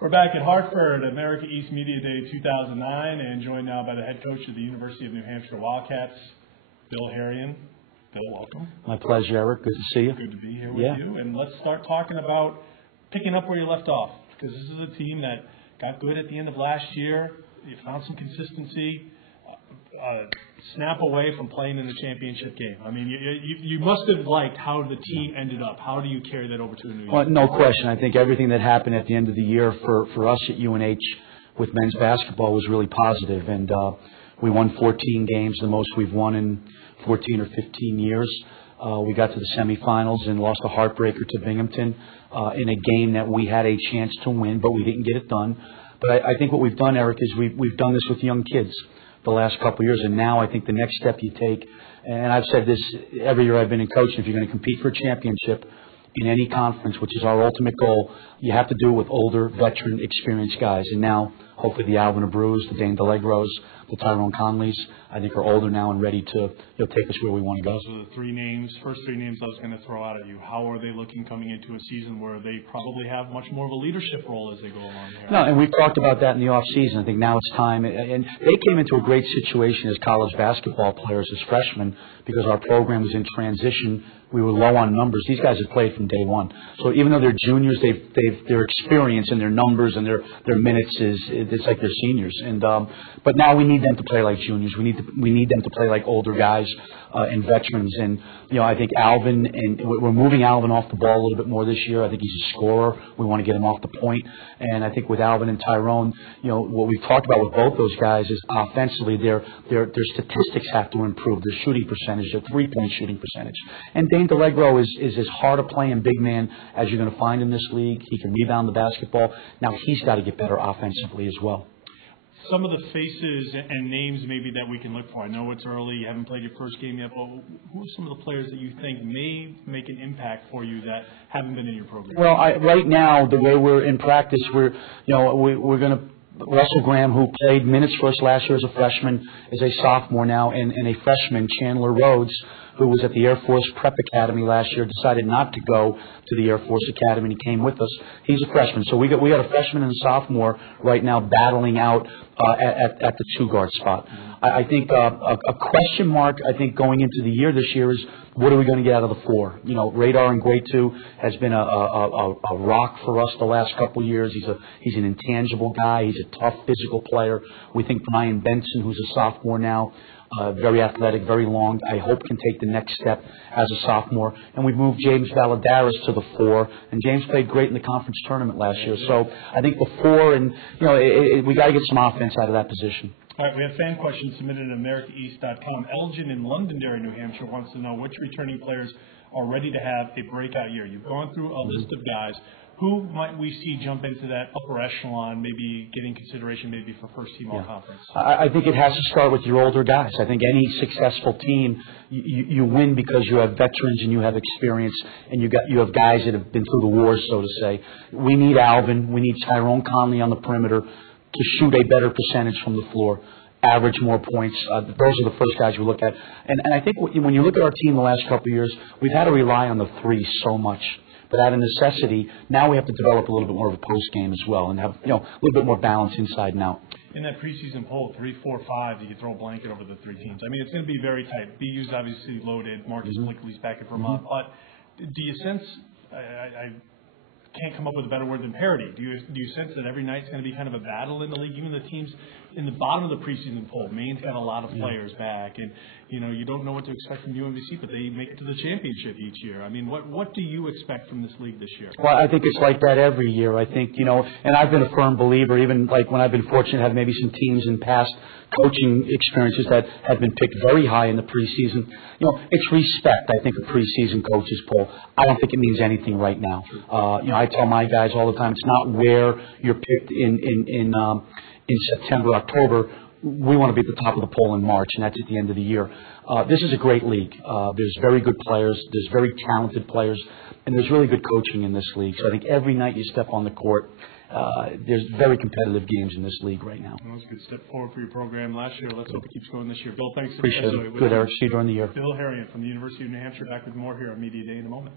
We're back at Hartford, America East Media Day 2009, and joined now by the head coach of the University of New Hampshire Wildcats, Bill Herrion. Bill, welcome. My pleasure, Eric. Good to see you. Good to be here with you. And let's start talking about picking up where you left off, because this is a team that got good at the end of last year. You found some consistency. Snap away from playing in the championship game. I mean, you must have liked how the team ended up. How do you carry that over to a New York? Well, no question. I think everything that happened at the end of the year for us at UNH with men's basketball was really positive. And we won 14 games, the most we've won in 14 or 15 years. We got to the semifinals and lost a heartbreaker to Binghamton in a game that we had a chance to win, but we didn't get it done. But I think what we've done, Eric, is we've done this with young kids the last couple of years, and now I think the next step you take, and I've said this every year I've been in coaching, if you're going to compete for a championship in any conference, which is our ultimate goal, you have to do it with older, veteran, experienced guys. And now, hopefully, the Alvin Abreu's, the Dane DeLegros, the Tyrone Conleys, I think are older now and ready to take us where we want to go. Those are the first three names I was going to throw out at you. How are they looking coming into a season where they probably have much more of a leadership role as they go along here? No, and we've talked about that in the off season. I think now it's time. And they came into a great situation as college basketball players, as freshmen, because our program was in transition. We were low on numbers. These guys have played from day one. So even though they're juniors, their experience and their numbers and their minutes it's like they're seniors. And but now we need them to play like juniors. We need them to play like older guys and veterans. And I think Alvin, and we're moving Alvin off the ball a little bit more this year. I think he's a scorer. We want to get him off the point. And I think with Alvin and Tyrone, what we've talked about with both those guys is offensively their statistics have to improve. Their shooting percentage, their 3-point shooting percentage. And Dane DeLegro is as hard a playing big man as you're going to find in this league. He can rebound the basketball. Now he's got to get better offensively as well. Some of the faces and names maybe that we can look for. I know it's early. You haven't played your first game yet, but who are some of the players that you think may make an impact for you that haven't been in your program? Well, right now, the way we're in practice, we're going to Russell Graham, who played minutes for us last year as a freshman, is a sophomore now, and a freshman, Chandler Rhodes, who was at the Air Force Prep Academy last year, decided not to go to the Air Force Academy, and he came with us. He's a freshman. So we got a freshman and a sophomore right now battling out at the two-guard spot. I think a question mark, I think, going into the year this year is what are we going to get out of the four? Radar in grade 2 has been a rock for us the last couple of years. He's an intangible guy. He's a tough physical player. We think Brian Benson, who's a sophomore now, very athletic, very long, I hope can take the next step as a sophomore. And we've moved James Valadares to the 4, and James played great in the conference tournament last year. So I think the 4, and we got to get some offense out of that position. All right, we have fan questions submitted at AmericaEast.com. Elgin in Londonderry, New Hampshire, wants to know which returning players are ready to have a breakout year. You've gone through a list of guys. Who might we see jump into that upper echelon, maybe getting consideration maybe for first-team all-conference? I think it has to start with your older guys. I think any successful team, you win because you have veterans and you have experience, and you have guys that have been through the wars, so to say. We need Alvin. We need Tyrone Conley on the perimeter to shoot a better percentage from the floor, average more points. Those are the first guys we look at. And I think when you look at our team the last couple of years, we've had to rely on the 3 so much. But out of necessity, now we have to develop a little bit more of a post game as well, and have a little bit more balance inside and out. In that preseason poll, 3, 4, 5, you could throw a blanket over the 3 teams. I mean, it's going to be very tight. BU's obviously loaded. Marcus Blickley's back at Vermont. But do you sense? I can't come up with a better word than parity. Do you sense that every night's going to be kind of a battle in the league? Even the teams in the bottom of the preseason poll, Maine's got a lot of players back, and you don't know what to expect from UMBC, but they make it to the championship each year. I mean, what do you expect from this league this year? Well, I think it's like that every year. I think and I've been a firm believer, even like when I've been fortunate to have maybe some teams in past coaching experiences that have been picked very high in the preseason. It's respect. I think a preseason coaches poll. I don't think it means anything right now. I tell my guys all the time, it's not where you're picked in September, October. We want to be at the top of the poll in March, and that's at the end of the year. This is a great league. There's very good players. There's very talented players, and there's really good coaching in this league. So I think every night you step on the court, there's very competitive games in this league right now. Well, that's a good step forward for your program last year. Let's hope it keeps going this year. Bill, thanks. Appreciate it. Good, Eric. See you during the year. Bill Herrion from the University of New Hampshire. Back with more here on Media Day in a moment.